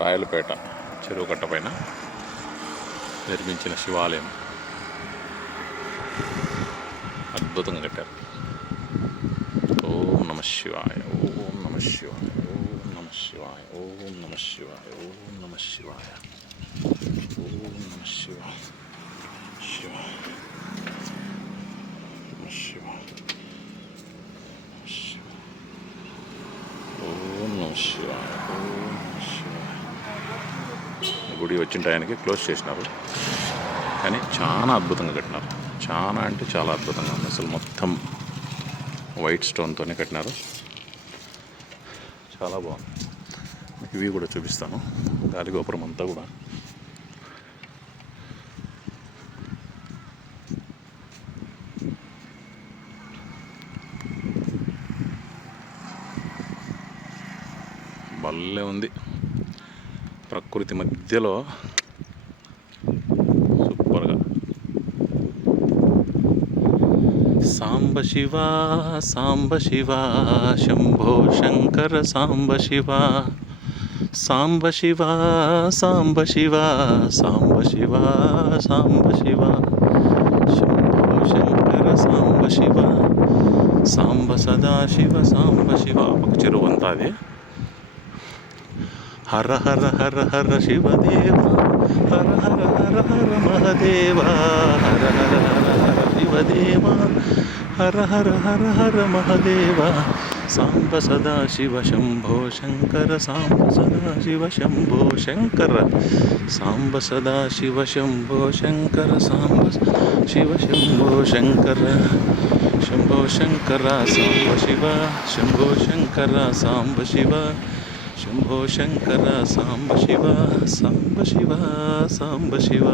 రాయలపేట చెరువు కట్ట పైన నిర్మించిన శివాలయం అద్భుతంగా కట్టారు. ఓం నమ శివాయ, ఓం నమ శివాయ, ఓం నమ శివాయ, ఓం నమ శివాయ, ఓం నమ శివాయ, ఓం నమ శివాయ, శివాయ నమ శివాయ, ఓం నమ శివాయ, ఓం నమ శివాయ. గుడి వచ్చిన టయానికి క్లోజ్ చేసినారు, కానీ చాలా అద్భుతంగా కట్టినారు. చాలా అంటే చాలా అద్భుతంగా ఉంది. అసలు మొత్తం వైట్ స్టోన్తోనే కట్టినారు. చాలా బాగుంది. ఇవి కూడా చూపిస్తాను. గాలిగోపురం అంతా కూడా భలే ఉంది. ప్రకృతి మధ్యలో సూపర్గా. సాంబ శివ సాంబ శివ శంభో శంకర సాంబ శివ, సాంబ శివ సాంబ శివ, సాంబ శివ సాంబ శివ, శంభో శంకర సాంబ శివ, సాంబ సదాశివ సాంబ శివ. ఒక చెరువు అంతా అది. హర హర హర హర శివదేవ, హర హర హర హర మహదేవ, హర హర హర హర శివదేవ, హర హర హర హర మహదేవ. సాంబ సదాశివ శంభో శంకర, సాంబ సదాశివ శంభో శంకర, సాంబ సదాశివ శంభో శంకర, సాంబ శివ శంభో శంకర, శంభో శంకర సాంబ శివ, శంభో శంకర సాంబ శివ, శంభో శంకర సాంబ శివ, సాంబ శివ సాంబ శివ.